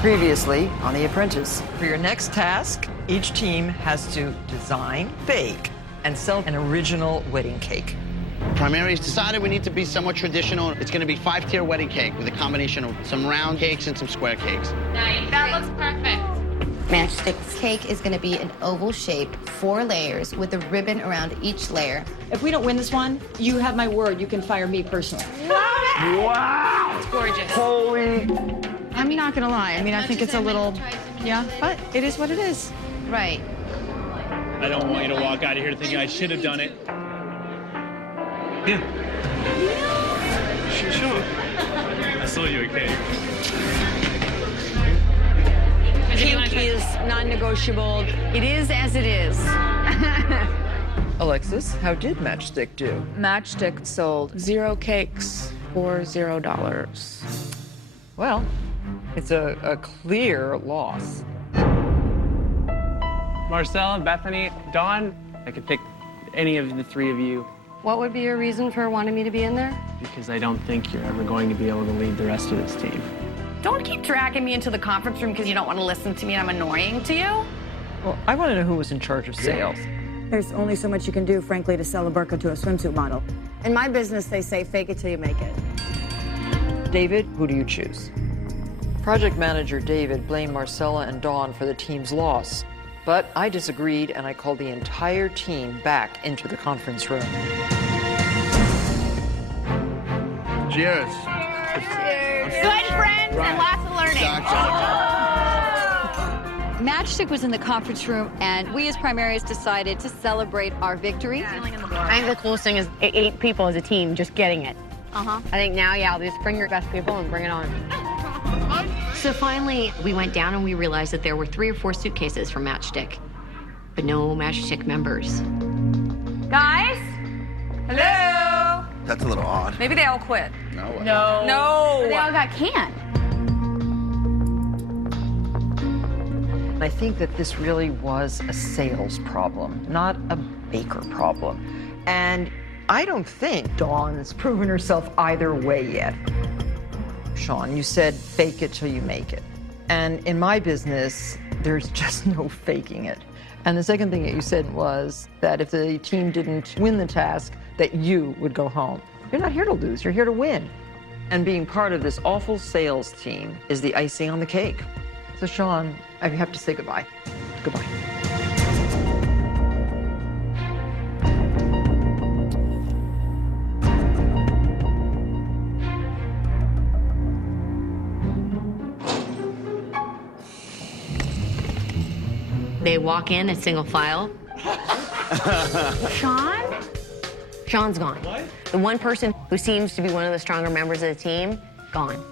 Previously on The Apprentice. For your next task, each team has to design, bake, and sell an original wedding cake. Primaries decided we need to be somewhat traditional. It's going to be 5-tier wedding cake with a combination of some round cakes and some square cakes. Nice. That looks perfect. Matchstick's cake is going to be an oval shape, 4 layers, with a ribbon around each layer. If we don't win this one, you have my word, you can fire me personally. Love it! Wow! It's gorgeous. Holy! I'm not gonna lie. I mean, I think it's a little, yeah, but it is what it is. Right. I don't want you to walk out of here thinking I should have done it. Yeah. Sure. I sold you a cake. Pink is non-negotiable. It is as it is. Alexis, how did Matchstick do? Matchstick sold 0 cakes for $0. Well, it's a clear loss. Marcella, Bethany, Dawn, I could pick any of the 3 of you What would be your reason for wanting me to be in there? because I don't think you're ever going to be able to lead the rest of this team. Don't keep dragging me into the conference room because you don't want to listen to me and I'm annoying to you. Well, I want to know who was in charge of sales. There's only so much you can do, frankly, to sell a burqa to a swimsuit model. In my business, they say fake it till you make it. David, who do you choose? Project manager David blamed Marcella and Dawn for the team's loss. But I disagreed, and I called the entire team back into the conference room. Cheers. Good friends and lots of learning. Matchstick was in the conference room, and we as primaries decided to celebrate our victory. I think the coolest thing is 8 people as a team just getting it. I think now, yeah, I'll just bring your best people and bring it on. So finally, we went down and we realized that there were 3 or 4 suitcases from Matchstick, but no Matchstick members. Guys? Hello? That's a little odd. Maybe they all quit. No way. No. They all got canned. I think that this really was a sales problem, not a baker problem. And I don't think Dawn's proven herself either way yet. Sean, you said fake it till you make it. And in my business, there's just no faking it. And the second thing that you said was that if the team didn't win the task, that you would go home. You're not here to lose, you're here to win. And being part of this awful sales team is the icing on the cake. So Sean, I have to say goodbye. Goodbye. They walk in single file. Sean? Sean's gone. What? The one person who seems to be one of the stronger members of the team, gone.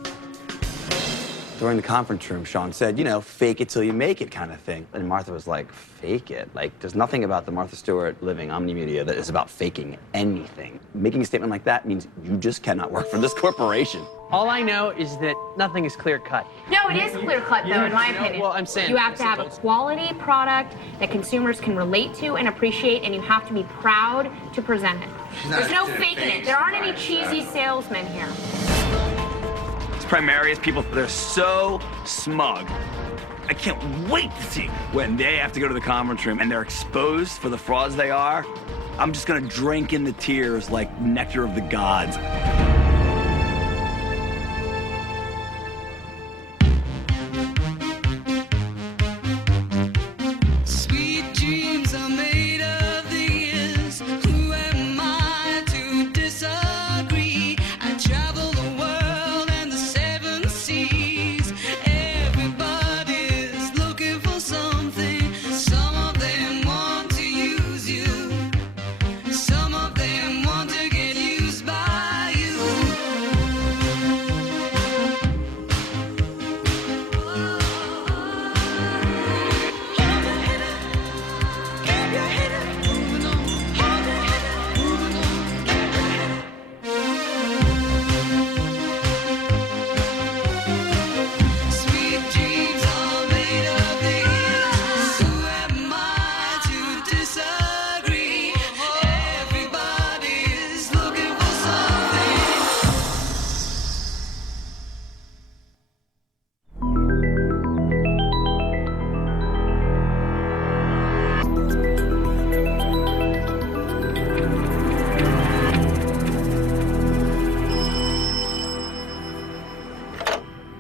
During the conference room, Sean said, you know, fake it till you make it kind of thing. And Martha was like, fake it? Like, there's nothing about the Martha Stewart living Omnimedia that is about faking anything. Making a statement like that means you just cannot work for this corporation. All I know is that nothing is clear-cut. No, it is clear cut, though, in my opinion. Well, I'm saying... You have to have a quality product that consumers can relate to and appreciate, and you have to be proud to present it. There's no faking it. There aren't any cheesy salesmen here. Primaries people, they're so smug. I can't wait to see when they have to go to the conference room and they're exposed for the frauds they are. I'm just gonna drink in the tears like nectar of the gods.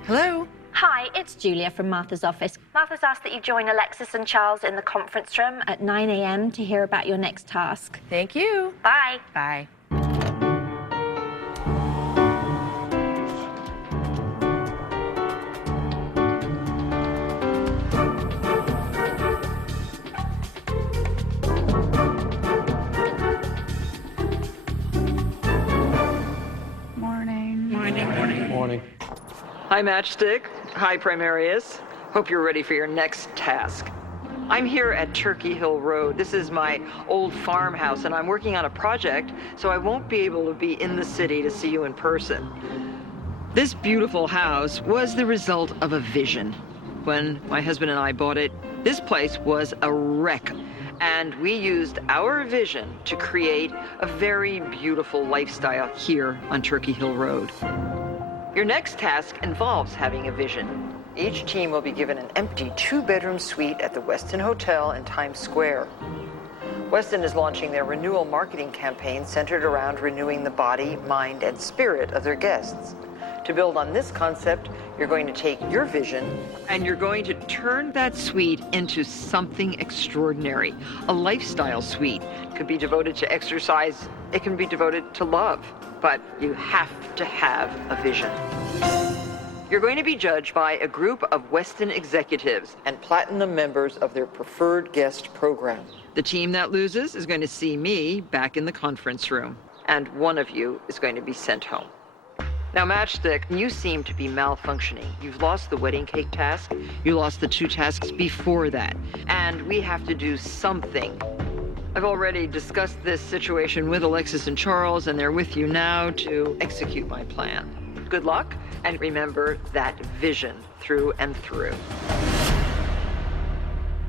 Hello? Hi, it's Julia from Martha's office. Martha's asked that you join Alexis and Charles in the conference room at 9 a.m. to hear about your next task. Thank you. Bye. Bye. Morning. Hi, Matchstick. Hi, Primarius. Hope you're ready for your next task. I'm here at Turkey Hill Road. This is my old farmhouse, and I'm working on a project, so I won't be able to be in the city to see you in person. This beautiful house was the result of a vision. When my husband and I bought it, this place was a wreck, and we used our vision to create a very beautiful lifestyle here on Turkey Hill Road. Your next task involves having a vision. Each team will be given an empty 2-bedroom suite at the Westin Hotel in Times Square. Westin is launching their renewal marketing campaign centered around renewing the body, mind, and spirit of their guests. To build on this concept, you're going to take your vision and you're going to turn that suite into something extraordinary. A lifestyle suite. It could be devoted to exercise, it can be devoted to love, but you have to have a vision. You're going to be judged by a group of Westin executives and platinum members of their preferred guest program. The team that loses is going to see me back in the conference room, and one of you is going to be sent home. Now, Matchstick, you seem to be malfunctioning. You've lost the wedding cake task, you lost the 2 tasks before that, and we have to do something. I've already discussed this situation with Alexis and Charles, and they're with you now to execute my plan. Good luck, and remember that vision through and through.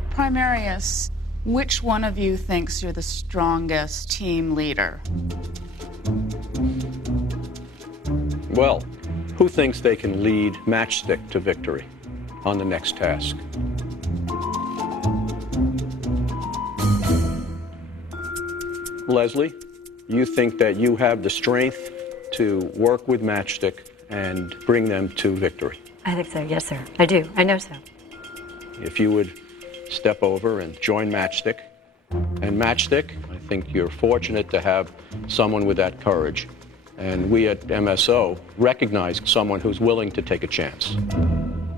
Primarius, which one of you thinks you're the strongest team leader? Well, who thinks they can lead Matchstick to victory on the next task? Leslie, you think that you have the strength to work with Matchstick and bring them to victory? I think so, yes, sir. I do. I know so. If you would step over and join Matchstick. And Matchstick, I think you're fortunate to have someone with that courage. And we at MSO recognize someone who's willing to take a chance.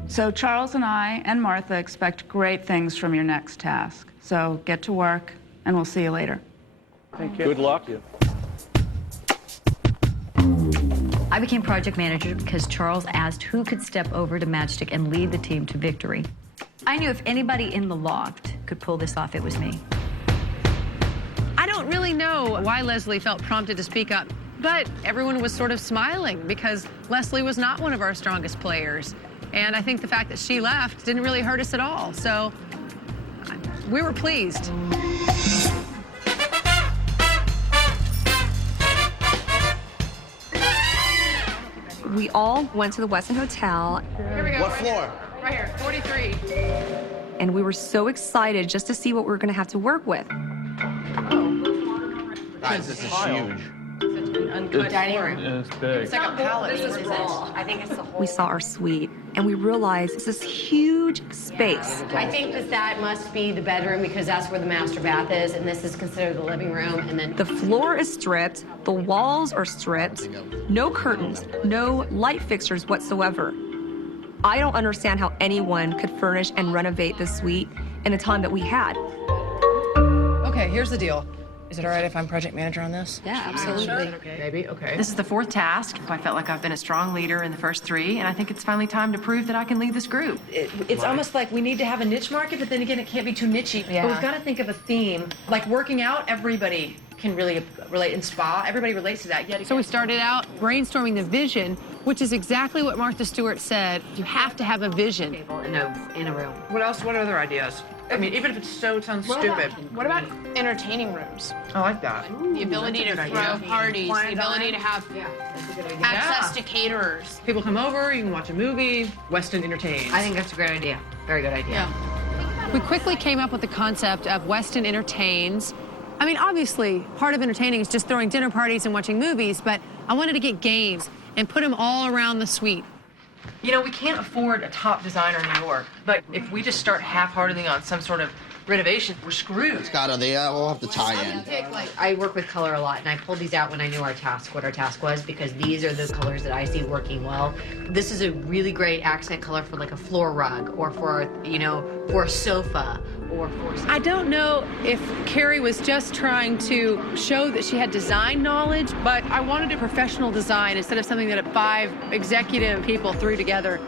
So Charles and I and Martha expect great things from your next task. So get to work, and we'll see you later. Thank you. Good luck. I became project manager because Charles asked who could step over to Matchstick and lead the team to victory. I knew if anybody in the loft could pull this off, it was me. I don't really know why Leslie felt prompted to speak up, but everyone was sort of smiling because Leslie was not one of our strongest players. And I think the fact that she left didn't really hurt us at all. So we were pleased. We all went to the Westin Hotel. Here we go. What floor? Right here, 43. And we were so excited just to see what we were going to have to work with. Guys, this is huge. Uncut dining room. It's big. It's like a palace. What is this? I think it's the whole. We saw our suite, and we realized it's this huge space. I think that must be the bedroom because that's where the master bath is, and this is considered the living room. And then The floor is stripped, the walls are stripped, no curtains, no light fixtures whatsoever. I don't understand how anyone could furnish and renovate this suite in the time that we had. Okay, here's the deal. Is it all right if I'm project manager on this? Yeah, absolutely. Maybe, okay. This is the 4th task. I felt like I've been a strong leader in the first 3, and I think it's finally time to prove that I can lead this group. It's almost like we need to have a niche market, but then again, it can't be too nichey. Yeah. But we've got to think of a theme. Like working out, everybody can really relate. In spa, everybody relates to that. Yet So we started out brainstorming the vision, which is exactly what Martha Stewart said. You have to have a vision. In a room. What else? What other ideas? I mean, even if it sounds stupid. What about entertaining rooms? I like that. The ability to throw parties, the ability to have access to caterers. People come over, you can watch a movie, Westin entertains. I think that's a great idea. Very good idea. Yeah. We quickly came up with the concept of Westin Entertains. I mean, obviously, part of entertaining is just throwing dinner parties and watching movies, but I wanted to get games and put them all around the suite. You know, we can't afford a top designer in New York, but if we just start half-heartedly on some sort of renovation, we're screwed. Scott, they all have to tie in. I work with color a lot, and I pulled these out when I knew what our task was, because these are the colors that I see working well. This is a really great accent color for like a floor rug, or for, you know, for a sofa, or for... I don't know if Carrie was just trying to show that she had design knowledge, but I wanted a professional design instead of something that 5 executive people threw together.